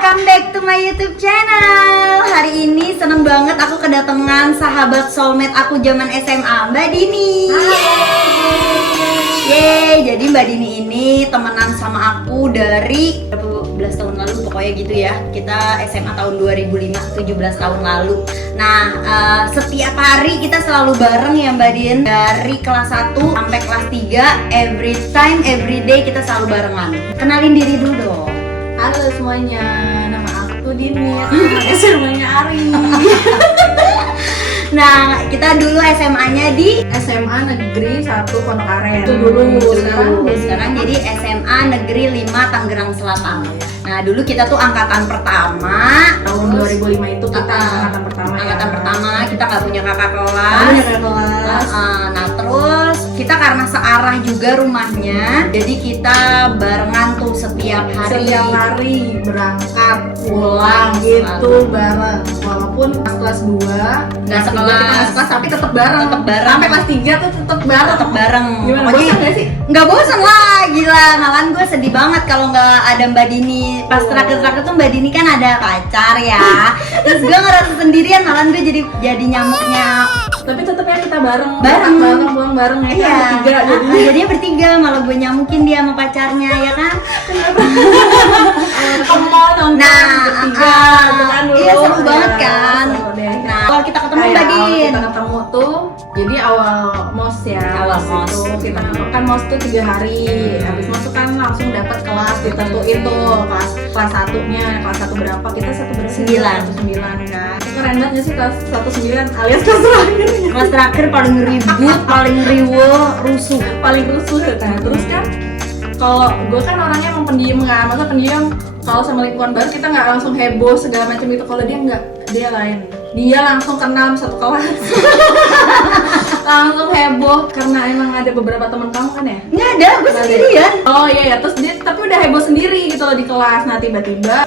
welcome back to my YouTube channel. Hari ini seneng banget aku kedatangan sahabat soulmate aku zaman SMA, Mbak Dini. Yeay, jadi Mbak Dini ini temenan sama aku dari berapa belas tahun lalu pokoknya gitu ya. Kita SMA tahun 2005, 17 tahun lalu. Nah, setiap hari kita selalu bareng ya Mbak Din. Dari kelas 1 sampai kelas 3, every time, every day kita selalu barengan. Kenalin diri dulu dong. Halo semuanya, nama aku Dini, SMA-nya Ari. Nah, kita dulu SMA-nya di SMA Negeri 1 Pondok Aren. Itu dulu. Sekarang jadi SMA Negeri 5 Tangerang Selatan. Nah, dulu kita tuh angkatan pertama. Tahun 2005 itu kita angkatan pertama. Angkatan ya. pertama, kita nggak punya kakak kelas. Punya kakak kelas. Nah, terus kita karena searah juga rumahnya, jadi kita barengan tuh setiap hari. Setiap hari berangkat, pulang gitu bareng. Walaupun kelas 2 Nggak sekelas. kita nggak sekelas tapi tetap bareng. Tetap bareng. Sampai kelas 3 tuh tetap bareng. Tetap bareng. Gimana, Pokoknya bosan nggak sih? nggak bosan lah, gila. Malahan gue sedih banget kalau nggak ada Mbak Dini. Pas terakhir-terakhir tuh Mbak Dini kan ada pacar ya. Terus gue ngerasa sendirian, malahan gue jadi nyamuknya. Tapi tetap ya kita bareng. Bareng. Pulang bareng ya. Iya, Kan, bertiga jadi. jadinya bertiga, malah gue nyamukin dia sama pacarnya ya kan. Nonton bertiga gitu kan dulu. Iya, seru banget kan. Seru deh. Nah, kalau kita ketemu Kayak Mbak awal Din. kita ketemu tuh jadi awal mos ya. Awal mos. Itu kita kan mos tuh 3 hari. Habis mos tuh kan langsung dapat kelas ditentuin tuh kelas 1-nya. Kelas 1 berapa? Kita 1 berapa? 9 kan. Itu keren banget gak sih kelas 1 9 alias kelas terakhir. Kelas terakhir paling ribut, paling riweuh, rusuh. Paling rusuh kan. Terus kan kalau gue kan orangnya emang pendiam kan. Masa pendiam kalau sama lingkungan baru kita nggak langsung heboh segala macam itu. Kalau dia nggak, dia lain. Dia langsung kenal satu kelas. Langsung heboh karena emang ada beberapa teman kamu kan ya? Nggak ada, gue sendirian. Oh iya, terus dia tapi udah heboh sendiri gitu loh di kelas. Nah tiba-tiba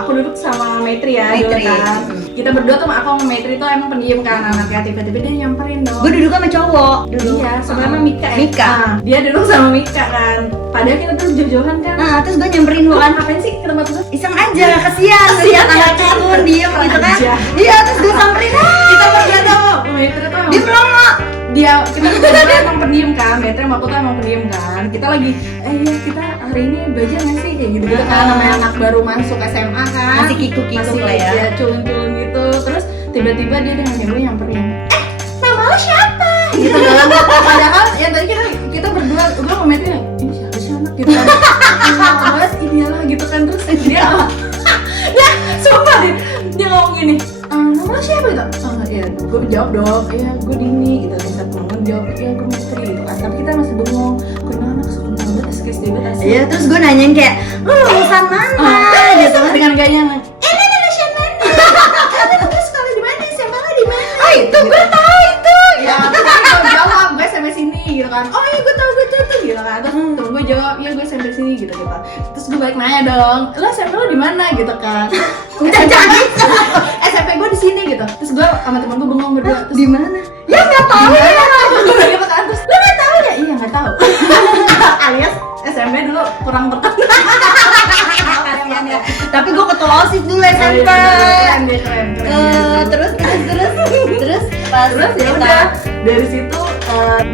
aku duduk sama Maitri ya dulu Maitri. kan. Kita berdua tuh aku sama Maitri tuh emang pendiam kan anaknya. Tiba-tiba dia nyamperin dong. Gue duduk sama cowok dulu. Iya, sebenarnya Mika ya. Mika. Nah, dia duduk sama Mika kan. Padahal kita tuh jauh-jauhan kan. Nah, terus gue nyamperin lu kan. Ngapain sih ke tempat itu? Iseng aja, kesian Kesian anak ya, turun diem kurang gitu kan. aja. Iya, terus gue samperin. Kita berdua dong. Maitri tuh Dia emang melongo. kita berdua emang pendiam kan. Maitri sama aku tuh emang pendiam kan. Kita lagi iya kita hari ini belajar nggak sih kayak gitu kan. Namanya anak baru masuk SMA kan. Masih kikuk-kikuk lah ya. Culun-culun gitu. Terus tiba-tiba dia dengan gue nyamperin. Nama lo siapa? Gitu kan. Padahal yang tadi kita berdua gue sama Maitri ini siapa sih anak gitu kan. Bahas inilah gitu kan. Terus dia ya sumpah deh dia ngomong gini, nama lo siapa gitu? Ya gue jawab dong, ya gue Dini gitu. Terus aku jawab, ya gue Maitri gitu kan. Tapi kita masih bengong, kenapa anak suka banget SKS banget asli. Iya, terus gue nanyain kayak, lu lulusan mana? Gitu kan dengan gaya yang lulusan mana? Kamu sekolah di mana? SMA di mana? Oh itu gue tahu itu. Ya, gue jawab, gue sampai sini gitu kan. Oh iya gue tahu itu gitu kan. Terus gue jawab, iya gue sampai sini gitu. Terus gue balik nanya dong, lo SMP lo di mana gitu kan? SMP gue di sini gitu. Terus gue sama temen gue bengong berdua. Terus Di mana? Ya nggak tahu ya. gue gitu kan. Terus lo nggak tahu ya? Iya nggak tahu. Alias SMP dulu kurang terkenal. Kasian ya. Tapi gue ketua OSIS dulu SMP. Keren dia keren. Terus pas Terus ya kita udah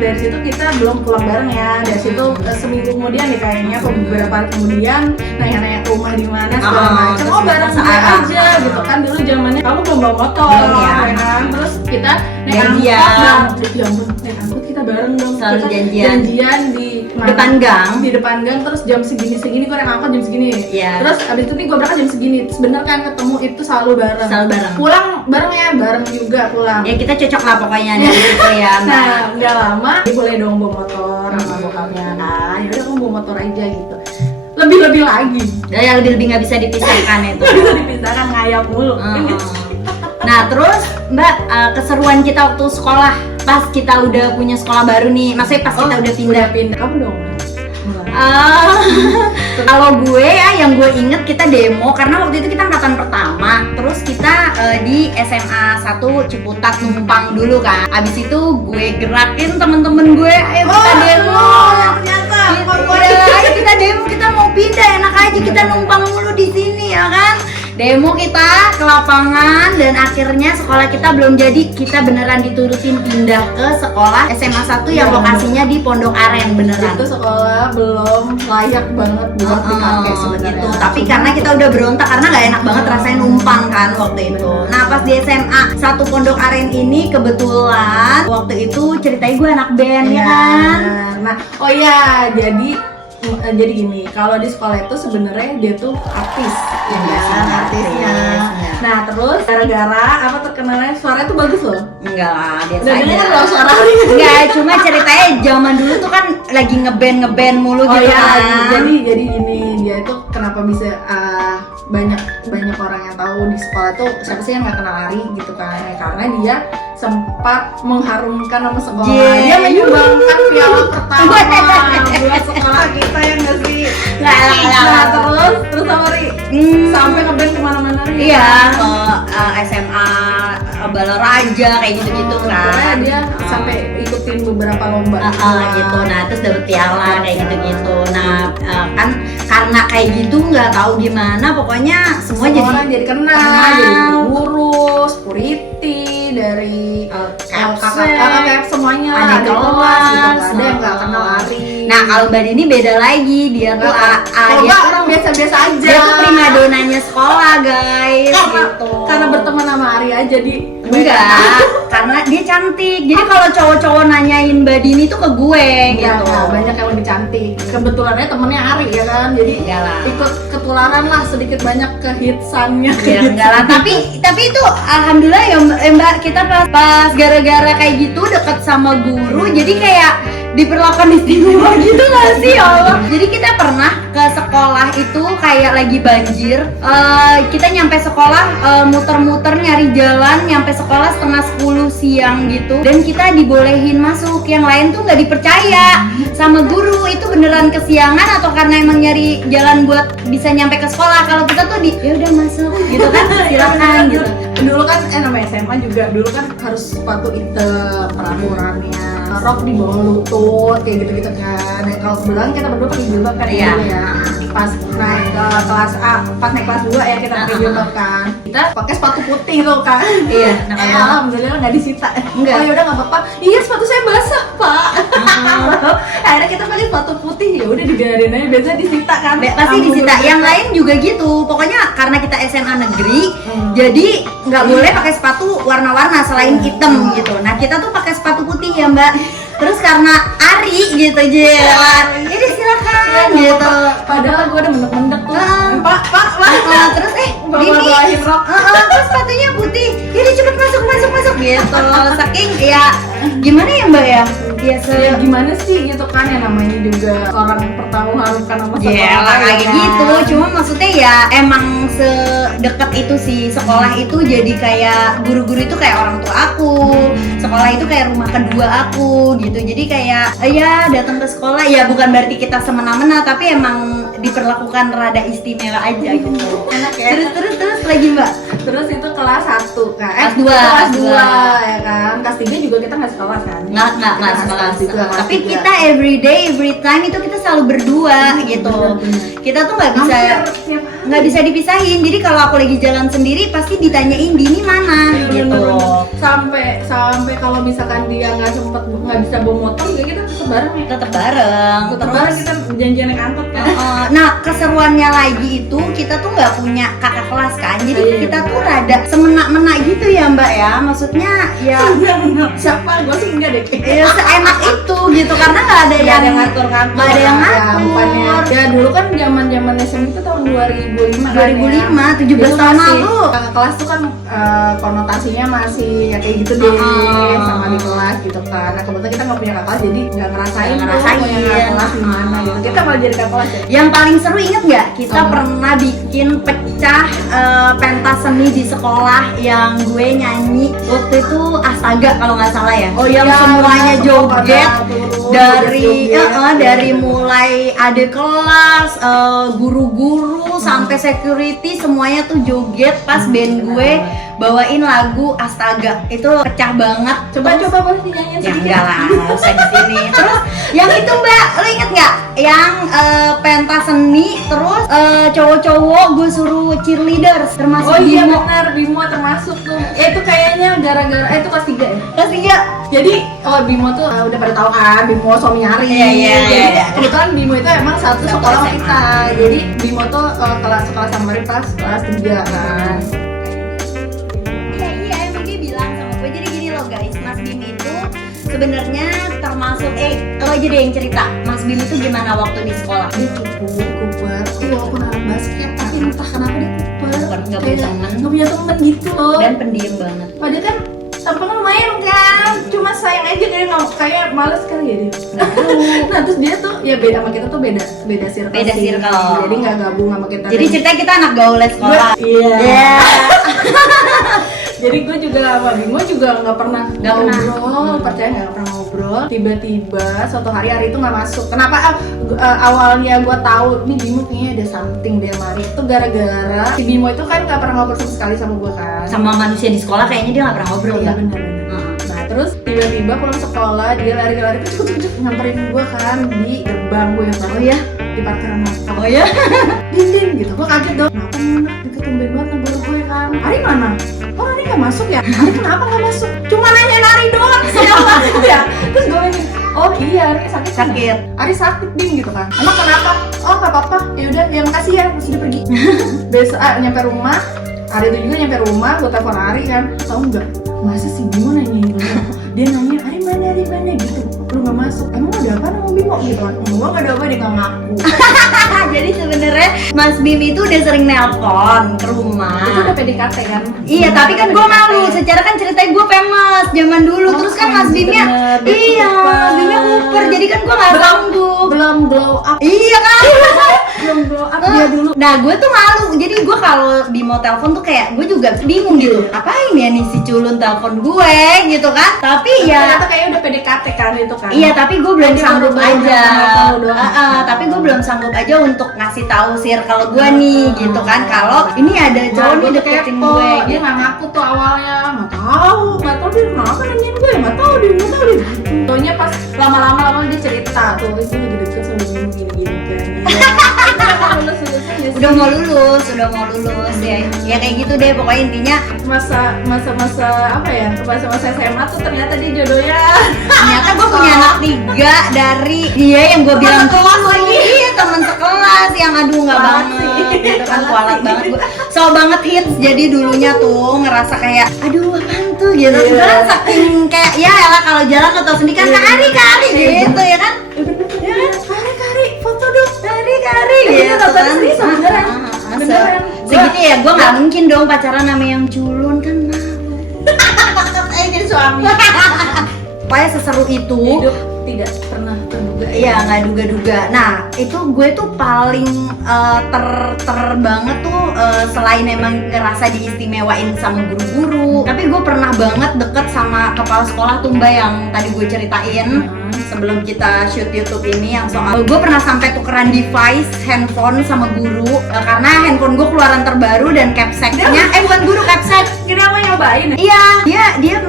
dari situ kita belum pulang bareng ya. Dari situ seminggu kemudian nih kayaknya atau beberapa hari kemudian nanya-nanya rumah di mana segala macam. terus Oh bareng kita gue searah. aja gitu kan dulu zamannya kamu belum bawa motor Belum ya. kan. Terus kita naik Janjian. angkot. Ya ampun naik angkot kita bareng dong. Selalu Kita janjian. di Depan gang. Di depan gang terus jam segini gue naik angkot jam segini. Iya. Terus abis itu nih gue berangkat jam segini. Terus bener kan ketemu itu selalu bareng. Selalu bareng. Pulang bareng ya bareng juga pulang. Ya kita cocok lah pokoknya dari itu ya. Nah, nggak lama dia boleh dong bawa motor sama bokapnya kan. Ya udah kamu bawa motor aja gitu. Lebih lagi. Ya lebih nggak bisa dipisahkan itu. Nggak bisa dipisahkan ngayap mulu. Nah terus Mbak, keseruan kita waktu sekolah pas kita udah punya sekolah baru nih, maksudnya pas kita udah pindah. Kamu dong. Kalau gue ya yang gue inget kita demo karena waktu itu kita angkatan pertama. Terus kita di SMA 1 Ciputat numpang dulu kan. Abis itu gue gerakin temen-temen gue, ayo kita demo. Ternyata Ayo kita demo, kita mau pindah, enak aja kita numpang mulu di sini ya kan. Demo kita ke lapangan dan akhirnya sekolah kita belum jadi. Kita beneran diturutin pindah ke sekolah SMA 1 yang lokasinya di Pondok Aren beneran. Itu sekolah belum layak banget buat dipakai sebenarnya. Gitu. Tapi karena kita udah berontak karena nggak enak banget rasanya numpang kan waktu itu. Nah pas di SMA 1 Pondok Aren ini kebetulan waktu itu ceritanya gue anak band ya kan. Nah, oh iya, jadi gini, kalau di sekolah itu sebenarnya dia tuh artis, ya kan, artisnya. Nah, terus gara-gara apa terkenalnya suaranya tuh bagus loh. Enggak lah, biasa Udah aja. dengar loh suara Enggak, cuma ceritanya zaman dulu tuh kan lagi ngeband mulu Oh gitu iya, kan. jadi ini dia itu kenapa bisa banyak orang yang tahu di sekolah tuh siapa sih yang nggak kenal Ari gitu kan? Ya, karena dia sempat mengharumkan nama sekolah. Yeah. Dia menyumbangkan piala pertama buat sekolah kita yang nggak sih? Nah, terus apa Ri? Sampai ngeband kemana-mana Ri? Iya, ke SMA Balaraja kayak gitu-gitu Karena kan. dia sampai ikutin beberapa lomba Gitu, nah terus dapet piala kayak gitu-gitu. Nah kan karena kayak gitu nggak tahu gimana, pokoknya semua orang jadi kenal, kenal. jadi guru, security, dari kakak semuanya Ada ada kelas gitu, kelas, ada yang nggak kenal Ari. Nah kalau Mbak Dini beda lagi, dia tuh Coba orang biasa-biasa aja. dia tuh primadonanya sekolah guys. Gitu. Karena berteman sama Ari aja di Enggak, karena dia cantik. Jadi kalau cowok-cowok nanyain Mbak Dini tuh ke gue gitu. banyak yang lebih cantik. Kebetulannya temennya Ari ya kan, jadi Enggak lah. ikut ketularan lah sedikit banyak kehitsannya. Ya enggak lah, tapi itu alhamdulillah ya Mbak, kita pas gara-gara kayak gitu deket sama guru, jadi kayak diperlakukan istimewa gitu gak sih ya Allah. Jadi kita pernah ke sekolah itu kayak lagi banjir, kita nyampe sekolah muter-muter nyari jalan, nyampe sekolah setengah 10 siang gitu, dan kita dibolehin masuk. Yang lain tuh nggak dipercaya sama guru itu beneran kesiangan atau karena emang nyari jalan buat bisa nyampe ke sekolah. Kalau kita tuh ya udah masuk gitu kan, silakan gitu. Dulu kan namanya SMA juga, dulu kan harus sepatu hitam peraturannya, rok di bawah lutut kayak gitu-gitu kan. Nah, kalau kebetulan kita berdua pakai jilbab kan Iya. dulu ya. Pas naik ke kelas A, pas naik kelas 2 ya kita pakai jilbab kan. Kita pakai sepatu putih tuh kan. Iya, nakal banget. Alhamdulillah nggak disita. Enggak. Oh ya udah nggak apa-apa. Iya sepatu saya basah pak. Akhirnya kita pakai sepatu putih, ya udah dibiarin aja. Biasanya disita kan. Pasti disita. Yang lain juga gitu. Pokoknya karena kita SMA negeri, jadi nggak boleh pakai sepatu warna-warna selain hitam gitu. Nah kita tuh pakai sepatu putih ya Mbak. Terus karena Ari gitu jalan, jadi silakan gitu. Padahal gue udah mendek-mendek tuh. Pak. Terus Bawa-bawain rok. terus sepatunya putih. Jadi cepet masuk gitu. Saking ya gimana ya Mbak ya? Ya gimana sih gitu kan, yang namanya juga orang pertama mengharumkan nama sekolah. Iya lah kayak ya gitu, kan? cuma maksudnya ya emang sedekat itu sih sekolah itu, jadi kayak guru-guru itu kayak orang tua aku, sekolah itu kayak rumah kedua aku gitu. Jadi kayak ya datang ke sekolah ya bukan berarti kita semena-mena, tapi emang diperlakukan rada istimewa aja gitu. Enak ya. Terus lagi Mbak. Terus itu kelas 1 kan. Kelas dua, Kelas kelas 2 dua. ya kan. Kelas 3 juga kita nggak sekolah kan. Nggak Kita sekolah. juga, kelas Tapi 3. kita every day, every time itu kita selalu berdua gitu. bener. Kita tuh nggak bisa Hampir tiap hari. nggak bisa dipisahin. Jadi kalau aku lagi jalan sendiri pasti ditanyain Dini mana gitu. Bener. Sampai kalau misalkan dia nggak bisa bawa motor juga kita tetap bareng ya. Tetap bareng. Tetap bareng kita janjian naik angkot kan. Nah keseruannya lagi itu kita tuh nggak punya kakak kelas kan, jadi Iya, kita bener. tuh rada semena-mena gitu ya Mbak ya. Maksudnya ya Siapa? Gue sih enggak deh. ya seenak itu gitu, karena nggak ada Nggak yang ada yang ngatur-ngatur. nggak ada yang Ya, ngatur. bukannya. Ya dulu kan zaman SMP itu tahun 2005 kan. 2005, ya. 17 Itu tahun masih, lalu. kakak kelas tuh kan konotasinya masih ya kayak gitu deh, sama di kelas gitu kan. Nah kebetulan kita nggak punya kakak kelas, jadi nggak ngerasain Nggak tuh ngerasain. punya kakak kelas gimana gitu. Kita malah jadi kakak kelas ya. Yang paling seru inget nggak? Kita Apa? pernah bikin pecah pentas seni di sekolah yang gue nyanyi waktu itu Astaga kalau nggak salah ya. Oh yang iya, semuanya benar, semua joget. pada turun. dari mulai adik kelas, guru-guru sampai security semuanya tuh joget pas band gue bawain lagu Astaga. Itu pecah banget. Coba boleh dinyanyiin Ya sedikit? enggak lah, nggak usah di sini. Terus yang itu Mbak, lo inget nggak? Yang pentas seni, terus cowok-cowok gue suruh cheerleaders, termasuk Oh iya Bimo. benar, Bimo termasuk tuh. Itu kayaknya gara-gara itu kelas 3 ya. Terus dia Jadi Bimo tuh udah pada tahu kan, Bimo suami Ari. Iya. Jadi kebetulan Bimo itu emang satu sekolah sama SMA. kita. Jadi Bimo tuh kelas sekolah sama Ari pas kelas 3 kan. Iya emang dia bilang sama gue. Jadi gini loh guys, Mas Bim itu sebenarnya termasuk lo aja deh yang cerita. Mas Bim itu gimana waktu di sekolah? Dia kuper. Walaupun anak basket tapi entah kenapa dia kuper. Nggak punya teman. Nggak punya teman gitu loh. Dan pendiam banget. Padahal kan tampangnya lumayan kan, cuma sayang aja kayak males kali ya dia. Nah terus dia tuh ya beda sama kita tuh beda circle. Beda sih. circle. Jadi nggak gabung sama kita. Jadi ceritanya kita anak gaul sekolah. Iya. Jadi gue juga sama Bimo juga nggak pernah ngobrol, percaya nggak pernah ngobrol. Tiba-tiba suatu hari itu nggak masuk. Kenapa awalnya gue tahu nih Bimo kayaknya ada something dia Mari itu gara-gara si Bimo itu kan nggak pernah ngobrol sama sekali sama gue kan. Sama manusia di sekolah kayaknya dia nggak pernah ngobrol Iya nggak? benar. Nah terus tiba-tiba pulang sekolah dia lari-lari cuk nyamperin gue kan di gerbang gue yang Oh ya? di parkiran motor. Oh ya? Din gitu, gue kaget dong. Kenapa nih diketumben banget baru gue kan? Ari mana? Oh Ari nggak masuk ya? Ari kenapa nggak masuk? Cuma nanya Ari doang siapa ya? Terus gue bilang, oh iya Ari sakit. Ari sakit Din gitu kan? Emang kenapa? Oh nggak apa-apa. Ya udah, ya makasih ya, masih dia pergi. Besok nyampe rumah. Ari itu juga nyampe rumah, gue telepon Ari kan. Tahu nggak? Masa sih Bimo nanyain lu? Dia nanya Ari mana gitu. Lu nggak masuk. Emang ada apa sama Bimo gitu kan? Enggak nggak ada apa, dia nggak ngaku. Jadi sebenarnya Mas Bim itu udah sering nelpon ke rumah. Itu udah PDKT kan? Iya, tapi kan gue malu. Secara kan ceritanya gue famous zaman dulu. Terus kan Mas Bimnya, iya, Mas Bimnya kuper. Jadi kan gue nggak sanggup. Belum glow up. Iya kan? Belum glow up dia dulu. Nah, gue tuh malu. Jadi gue kalau Bimo telepon tuh kayak gue juga bingung gitu. Apain ya nih si culun telepon gue gitu kan? Tapi ya Ternyata kayaknya udah PDKT kan itu kan? iya, tapi gue belum Jadi sanggup baru aja. tahu doang. Tapi gue belum sanggup aja untuk ngasih tahu circle gue nih, gitu kan. Kalau ini ada cowok nih deketin gue, Dia gitu. nggak ngaku tuh awalnya, nggak tahu dia kenapa nanyain gue, nggak tahu dia. Taunya pas lama-lama dia cerita tuh, itu lagi deket sama gini kan. Udah mau lulus ya kayak gitu deh pokoknya intinya. Masa apa ya? Masa SMA tuh ternyata dia jodohnya. Ternyata gue punya anak 3 dari dia yang gue bilang tuh iya teman sekelas yang aduh nggak Kualat banget sih. gitu kan, kualat banget gue so banget hits. Jadi dulunya tuh ngerasa kayak aduh apaan tuh gitu. Iya. Sekarang saking kayak ya elah kalau jalan atau sendiri kan kari gitu ya kan. Ya kan? Kari, foto dong. Kari Iya, gitu tapi kan. serius, beneran. Beneran. Segitu ya gue nggak mungkin dong pacaran sama yang culun kan. Jadi suami. Pokoknya seseru itu. Hidup tidak pernah terduga. Iya, nggak duga-duga. Nah, itu gue tuh paling ter banget tuh selain emang ngerasa diistimewain sama guru-guru. Tapi gue pernah banget deket sama kepala sekolah tuh Mbak yang tadi gue ceritain sebelum kita shoot YouTube ini, yang soal gue pernah sampai tukeran device handphone sama guru karena handphone gue keluaran terbaru dan capsacknya bukan guru, capsack. Kenapa nyobain? Iya, dia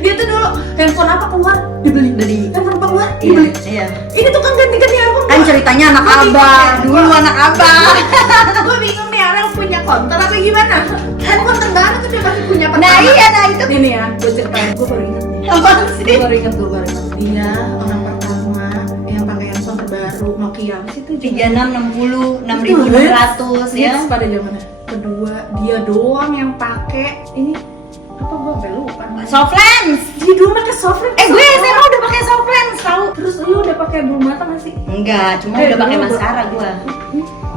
Dia tuh dulu handphone apa keluar dibeli. Handphone apa keluar dibeli. iya. Ini tuh kan ganti-ganti handphone. Kan ceritanya anak Gue bingung abah, ya. dulu anak abah. Gue bingung nih orang punya konter apa gimana? Handphone terbaru tuh dia pasti punya pertama. Nah iya, nah itu Ini ya, gue ceritain. Gue baru ingat nih. apa sih? Gue baru ingat. Dia orang pertama yang pakai handphone terbaru Nokia. Situ 3660 6600 ya. Hits pada zamannya. Kedua, dia doang yang pakai ini apa gue sampai lupa. Softlens. Dia dulu pakai software. Gue SMA udah pakai Softlens tahu. Terus lu udah pakai bulu mata nggak sih? Enggak, cuma udah pakai maskara gue.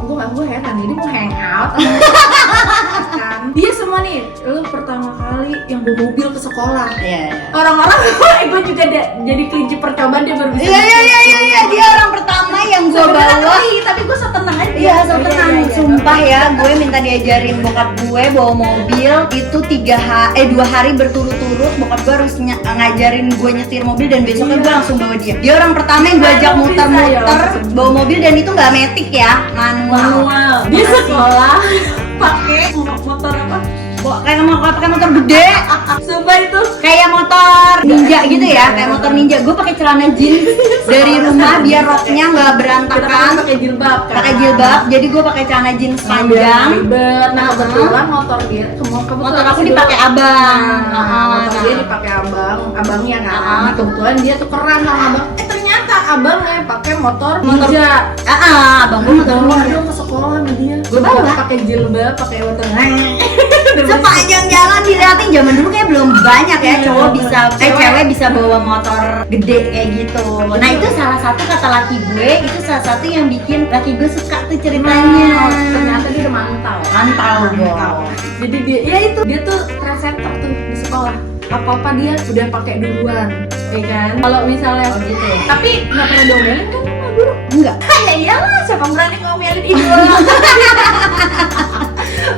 Gue heran, jadi gue hangout kan. Dia semua nih, lu pertama kali yang bawa mobil ke sekolah. Iya. Orang-orang gue juga jadi kelinci percobaan dia baru bisa. Iya, dia orang pertama yang gue bawa. Tapi gue setenang aja. Iya, setenang. Sumpah ya, gue minta diajarin bokap gue bawa mobil itu 2 hari berturut-turut. Bokap gue harus ngajarin gue nyetir mobil dan besoknya gue langsung bawa dia. Dia orang pertama yang gue ajak muter-muter bawa mobil dan itu nggak metik ya, manual. Dia sekolah pakai motor apa? Pakai motor gede. Sumpah itu Kayak motor ninja gitu ya, kayak motor ninja. Gue pakai celana jeans dari rumah biar roknya nggak berantakan. pakai jilbab kan? Pakai jilbab, jadi gue pakai celana jeans panjang. Ribet. Nah kebetulan motor dia, Motor aku dipakai abang. Motor dia dipakai abangnya kan. Kebetulan dia tukeran sama abang. Ternyata abangnya pakai motor ninja. Abang gue motor ninja. Aduh ke sekolah sama dia. Gue bawa. Pakai jilbab, pakai motor. Sepanjang jalan diliatin, zaman dulu kayak belum banyak ya cowok bisa, cewek bisa bawa motor gede kayak gitu. Nah itu salah satu kata laki gue, itu salah satu yang bikin laki gue suka tuh ceritanya. Ternyata dia udah mantau. Jadi dia tuh trendsetter tuh di sekolah. Apa-apa dia udah pakai duluan, ya kan? Kalau misalnya gitu ya. Tapi nggak pernah diomelin kan sama guru? Enggak. Ya iyalah, siapa berani ngomelin idola?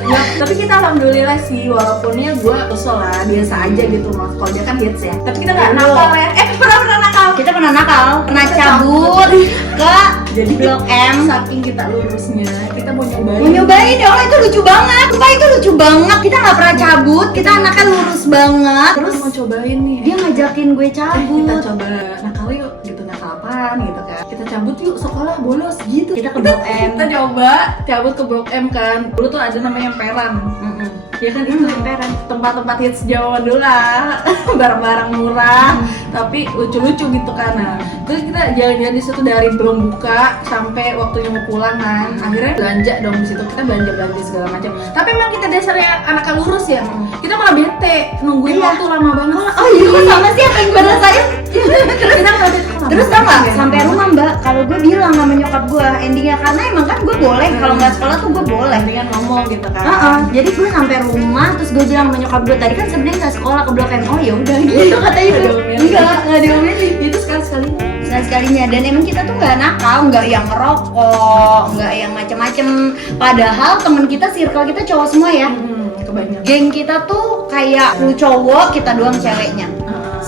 Ya, tapi kita alhamdulillah sih, walaupun ya gue kesel lah, biasa aja gitu. Mas kalau dia kan hits ya, tapi kita nggak nakal ya. Pernah nakal. Kita pernah nakal, pernah cabut ke Jadi Blok M. saking kita lurusnya, kita mau nyobain. Mau nyobain ya, itu lucu banget. Sumpah itu lucu banget. Kita nggak pernah cabut, kita anaknya lurus banget. Terus Terus mau cobain nih. dia ngajakin gue cabut. Kita coba nakal yuk, gitu nakal apaan gitu kan. Kita cabut yuk sekolah bolos gitu. Kita ke Blok M. Kita coba cabut ke Blok M kan. Dulu tuh ada namanya Peran. Ya kan itu Peran. tempat-tempat hits Jawa dulu lah. Barang-barang murah tapi lucu-lucu gitu kan. Nah, terus kita jalan-jalan di situ dari belum buka sampai waktunya mau pulang kan. Akhirnya belanja dong di situ. Kita belanja segala macam. Tapi emang kita dasarnya anak lurus ya. Kita malah bete nungguin Iya. waktu lama banget. Oh iya, kok sama sih apa yang gue rasain. Kita nggak ada Terus tau gak, sampai rumah mbak, kalau gue bilang sama nyokap gue endingnya, karena emang kan gue boleh, kalau nggak sekolah tuh gue boleh. dengan ngomong gitu kan. Jadi gue sampai rumah, terus gue bilang sama nyokap gue, tadi kan sebenarnya nggak sekolah ke Blok M. Oh ya udah gitu katanya gue. Nggak diomelin. Itu sekali-sekalinya. Sekalinya, dan emang kita tuh nggak nakal, nggak yang ngerokok, nggak yang macem-macem. Padahal temen kita, circle kita cowok semua ya. Kebanyakan. Geng kita tuh kayak lu cowok, kita doang ceweknya.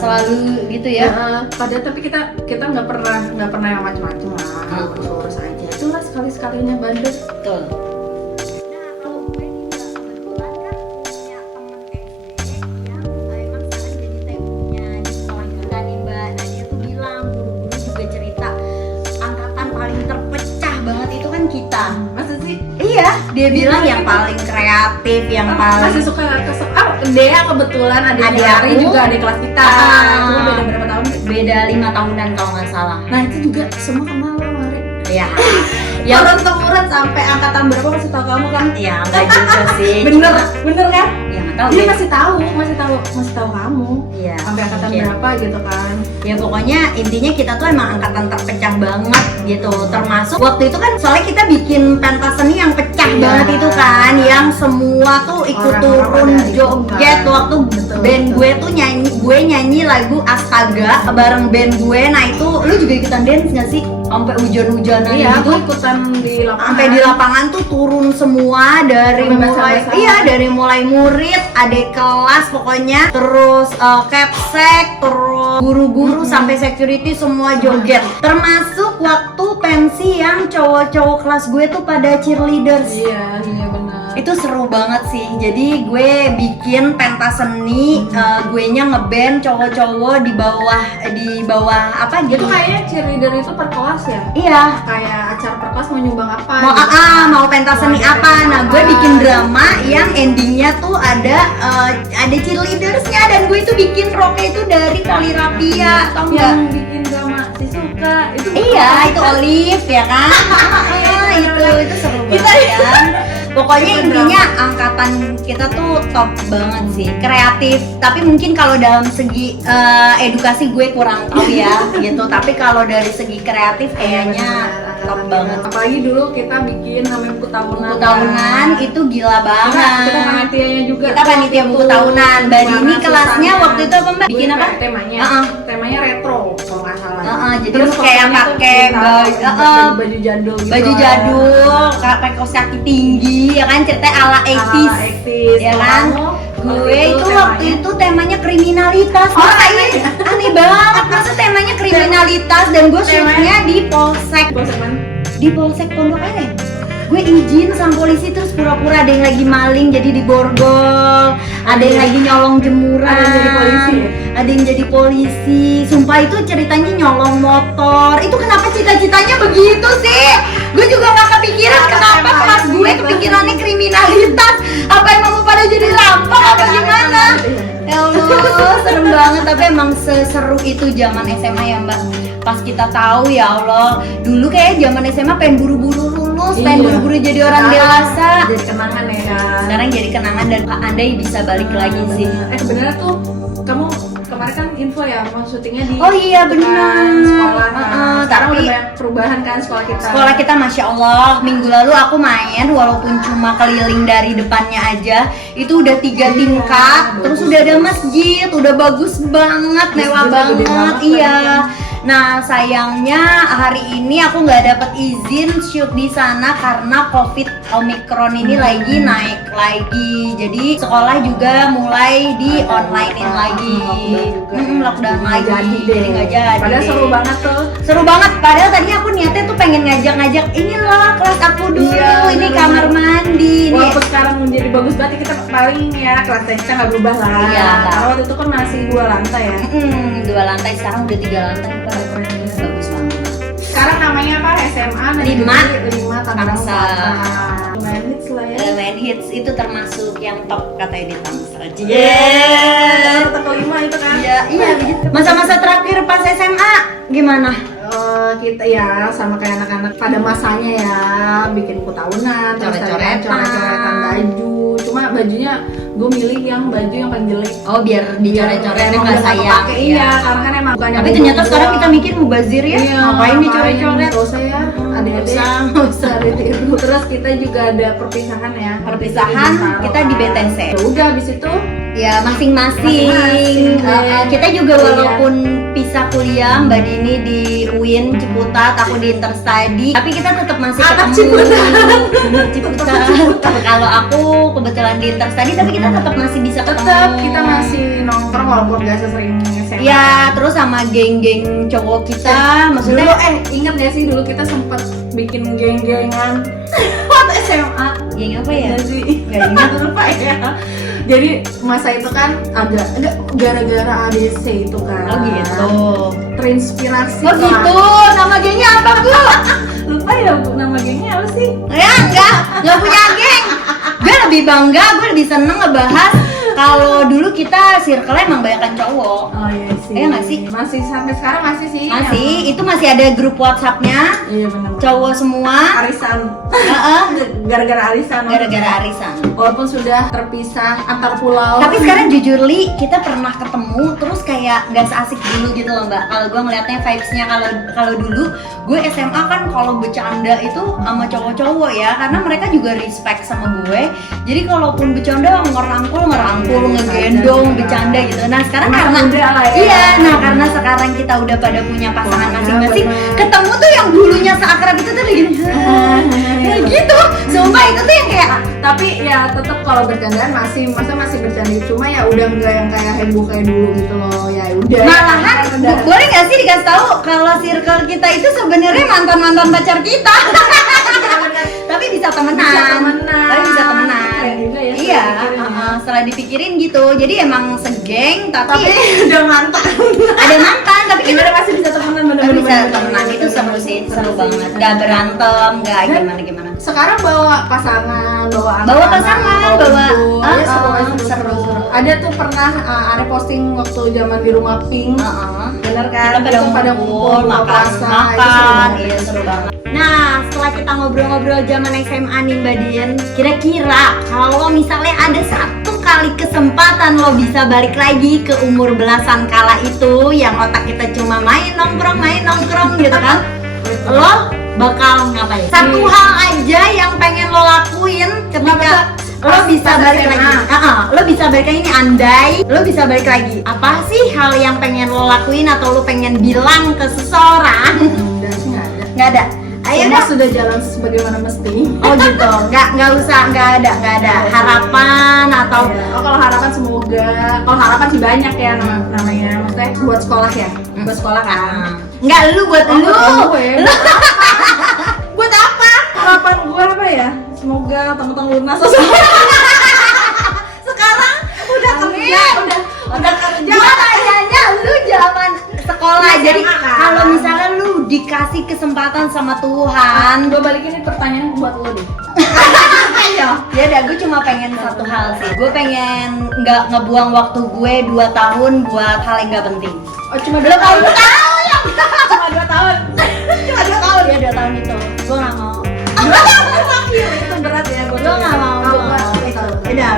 Selalu gitu ya. Padahal tapi kita nggak pernah yang macam-macam lah. Lurus aja. Itulah sekali-sekalinya bandel. Betul. Masa sih? Iya, dia bilang yang paling kreatif, yang paling masih suka Dea kebetulan adik Adik Ari aku. juga adik kelas kita. Cuma beda berapa tahun? beda 5 tahunan kalau nggak salah. Nah itu juga semua kenal lo Ari. Iya. Ya turun-temurun sampai angkatan berapa masih tahu kamu kan? Ya nggak juga sih. Bener kan? Ya nggak tahu Dia deh. masih tahu kamu. Iya. Sampai angkatan Mungkin. berapa gitu kan? Ya pokoknya intinya kita tuh emang angkatan terpecah banget gitu. Termasuk waktu itu kan soalnya kita bikin pentas seni yang pecah Iya. banget itu kan, yang semua tuh ikut Orang-orang turun pada ikut joget kan. waktu Betul, band betul. gue tuh nyanyi lagu Astaga bareng band gue. Nah itu lu juga ikutan dance nggak sih? Sampai hujan-hujanan Iya, gitu. aku ikutan di lapangan. Sampai di lapangan tuh turun semua dari Sampai mulai basah-basah. dari mulai murid, adik kelas pokoknya, terus capsek, terus guru-guru sampai security semua joget. Termasuk waktu pensi yang cowok-cowok kelas gue tuh pada cheerleaders. Iya benar. Itu seru banget sih. Jadi gue bikin pentas seni, gue nya ngeband cowok-cowok di bawah apa gitu. Itu kayaknya cheerleader itu per kelas ya? Iya. Kayak acara per kelas mau nyumbang apa? Mau gitu. mau pentas seni Mau apa? ada Nah, apa. gue bikin drama yang endingnya tuh ada cheerleadersnya, dan gue itu bikin roknya itu dari tali rapia, tau nggak? Yang bikin drama si Suka itu. Iya, itu Olive ya kan? itu seru banget kan. Pokoknya intinya angkatan kita tuh top banget sih, kreatif. Tapi mungkin kalau dalam segi edukasi gue kurang tahu ya gitu. Tapi kalau dari segi kreatif kayaknya top banget. Apalagi dulu kita bikin namanya buku tahunan. Buku tahunan itu gila banget. Kita panitianya juga. Kita panitia buku tahunan. Mbak Dini kelasnya waktu itu apa Mbak? Bikin apa? Temanya. Heeh. Temanya retro kalau nggak salah. Jadi Terus lu kayak fotonya tuh pakai baju jadul gitu. baju jadul, pakai kaos kaki tinggi, ya kan, ceritanya ala 80s, ya kan. Gue itu waktu itu temanya kriminalitas. Masa ini aneh banget, masa temanya kriminalitas dan gue shootnya di polsek. Di polsek Pondok Aren. Gue izin sama polisi terus pura-pura ada yang lagi maling jadi diborgol, ada yang lagi nyolong jemuran, Ada yang jadi polisi ya? ada yang jadi polisi. Sumpah itu ceritanya nyolong motor. Itu kenapa cita-citanya begitu sih? Gue juga gak kepikiran kenapa kelas gue kepikirannya kriminalitas. Apa emang mau pada jadi rampok apa gimana? Ya Allah, serem banget. Tapi emang seseru itu zaman SMA ya Mbak. Pas kita tahu ya Allah, dulu kayak zaman SMA pengen buru-buru lulus, pengen buru-buru jadi orang dewasa. Jadi kenangan ya kan. Sekarang jadi kenangan dan andai bisa balik lagi sih. Sebenarnya tuh kamu kemarin kan info ya mau syutingnya di Oh iya benar. sekolah kan. Sekarang Tapi udah banyak perubahan kan sekolah kita. sekolah kita Masya Allah, minggu lalu aku main walaupun cuma keliling dari depannya aja, itu udah 3 tingkat, terus udah ada masjid, udah bagus banget, mewah Masjidnya gede banget, banget iya. lagi. Nah sayangnya hari ini aku nggak dapat izin shoot di sana karena COVID Omicron ini lagi naik lagi. Jadi sekolah juga mulai di onlinein lagi. Lockdown lagi. Jadi nggak jadi. Padahal seru banget tuh. Seru banget. Padahal tadinya aku niatnya tuh pengen ngajak-ngajak ini loh kelas aku dulu. Iya, ini bener. kamar mandi. Nih. Walaupun sekarang menjadi bagus banget kita paling ya kelasnya kita nggak berubah lah. Iya. Karena waktu itu kan masih 2 lantai ya. 2 lantai, sekarang udah 3 lantai. Bagus banget. Sekarang namanya apa? SMA Negeri 5 Tangerang Tangsel. Selatan. Lumayan hits lah ya. Main hits itu termasuk yang top katanya di Tangsel. Toko 5 itu kan. Iya, iya begitu. Masa-masa terakhir pas SMA gimana? Kita ya sama kayak anak-anak pada masanya ya bikin buku tahunan, terus Coret-coretan. coret-coretan baju. Cuma bajunya gue milih yang baju yang paling jelek. Oh, biar dicoret-coretnya Emang nggak udah sayang. kepake, iya, karena kan emang bukannya Tapi baju ternyata doang. sekarang kita mikir mubazir ya. Iya, Ngapain dicoret-coret? Gak usah ya, adik-adik. Nggak usah. ditiru. Terus kita juga ada perpisahan ya. Perpisahan kita di BTC. Ya udah habis itu Ya masing-masing. Masing-masing, Kita juga Kuliah. walaupun pisah kuliah, Mbak Dini di UIN Ciputat, aku di Interstudy, tapi kita tetap masih Anak ketemu. Ciputat. Kalau aku kebetulan di Interstudy, tapi kita tetap masih bisa ketemu. tetap kita masih nongkrong walaupun gak sesering SMA. Ya, terus sama geng-geng cowok kita, Dulu maksudnya ingat gak sih dulu kita sempat bikin geng-gengan waktu SMA. geng apa ya? Gak sih? Gak ingat. Lupa ya. Jadi masa itu kan agak gara-gara ADC itu kan. Oh gitu. Terinspirasi. Oh lah. gitu, nama gengnya apa Bu? Lupa ya Bu, nama gengnya apa sih? Ya enggak punya geng. Gue lebih bangga, gue lebih seneng ngebahas kalau dulu kita circle emang banyakan cowok. Oh iya sih. Iya nggak sih? Masih sampai sekarang masih sih. Masih, itu masih ada grup WhatsApp-nya, Iya benar. cowok semua. Arisan. Heeh, Gara-gara arisan. gara-gara arisan. Walaupun sudah terpisah antar pulau. Tapi sekarang jujur Li, kita pernah ketemu terus kayak gak seasik dulu gitu loh Mbak. Kalau gue ngeliatnya vibes-nya kalau dulu gue SMA kan kalau bercanda itu sama cowok-cowok ya, karena mereka juga respect sama gue. Jadi kalaupun bercanda ngerangkul, ngegendong, bercanda gitu. Nah sekarang karena muda lah ya. iya, nah karena sekarang kita udah pada punya pasangan masing-masing, ketemu tuh yang dulunya seakrab itu tuh gini, ya gitu. Sumpah itu tuh yang kayak Tapi ya tetap kalau bercandaan masih bercanda, cuma ya udah enggak yang kayak heboh kayak dulu gitu loh. Ya udah. malahan Udah. boleh nggak sih dikasih tahu kalau circle kita itu sebenarnya mantan pacar kita. Tapi bisa temenan. Tapi bisa temenan. Keren juga ya. Iya, setelah dipikirin. setelah dipikirin gitu. Jadi emang segeng tapi udah mantan. ada mantan tapi kita Gimana masih bisa temenan tapi bener-bener. bisa temenan itu seru sih, seru banget. Gak berantem, gak gimana-gimana. Sekarang bawa pasangan, bawa anak. Bawa pasangan, bawa ya, seru. Ada tuh pernah Are posting waktu zaman di rumah Pink. Bener kan? Kita pada Itu ngumpul, buka makan, puasa, itu seru banget. iya seru banget. Nah, setelah kita ngobrol-ngobrol zaman SMA nih Mbak Dian, kira-kira kalau misalnya ada satu kali kesempatan lo bisa balik lagi ke umur belasan kala itu, yang otak kita cuma main nongkrong gitu kan, lo bakal ngapain? Satu hal aja yang pengen lo lakuin ketika lo bisa pas balik SMA. lagi. Lo bisa balik lagi nih, andai lo bisa balik lagi. Apa sih hal yang pengen lo lakuin atau lo pengen bilang ke seseorang? Udah sih nggak ada. Nggak ada. Ayo Semua dah. sudah jalan sebagaimana mesti. Oh gitu. Nggak usah, nggak ada harapan atau Oh kalau harapan semoga, kalau harapan sih banyak ya namanya, maksudnya buat sekolah ya, buat sekolah kan. nggak lu buat Oh, lu. buat gue. Buat apa? Harapan gue apa ya? Semoga teman-teman lunas. Sekarang udah kerja, udah kerja. Gua nanyanya lu zaman sekolah. Iya, Jadi SMA kan. kalau misalnya lu dikasih kesempatan sama Tuhan, Gue balikin ini pertanyaan buat lo deh. ya udah, gue cuma pengen satu hal sih. Gue pengen nggak ngebuang waktu gue 2 tahun buat hal yang nggak penting. Oh cuma Belum tahu ya. Cuma 2 tahun. Cuma 2 tahun ya, 2 tahun itu. Gue nggak mau. Itu berat ya gue. Gue nggak mau. Udah.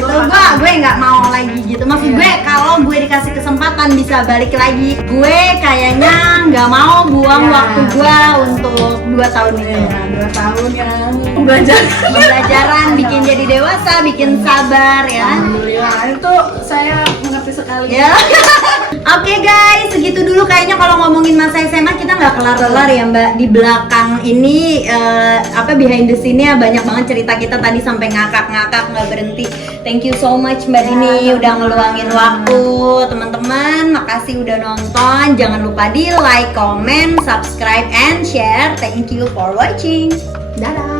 Gua Gue nggak mau lagi gitu. Maksud gue kalau gue dikasih kesempatan bisa balik lagi, gue kayaknya nggak mau buang Ya. waktu gue untuk 2 tahun itu. 2 tahun kan belajar. Pembelajaran bikin jadi dewasa, bikin sabar ya. Alhamdulillah itu saya mengerti sekali. Ya. Oke guys, segitu dulu kayaknya kalau ngomongin masa SMA kita nggak kelar-kelar ya Mbak. Di belakang ini behind the scene-nya banyak banget cerita kita tadi sampai ngakak-ngakak nggak berhenti. Thank you so much Mbak Dini udah ngeluangin waktu. Teman-teman, makasih udah nonton. Jangan lupa di like, comment, subscribe, and share. Thank you for watching. Dadah.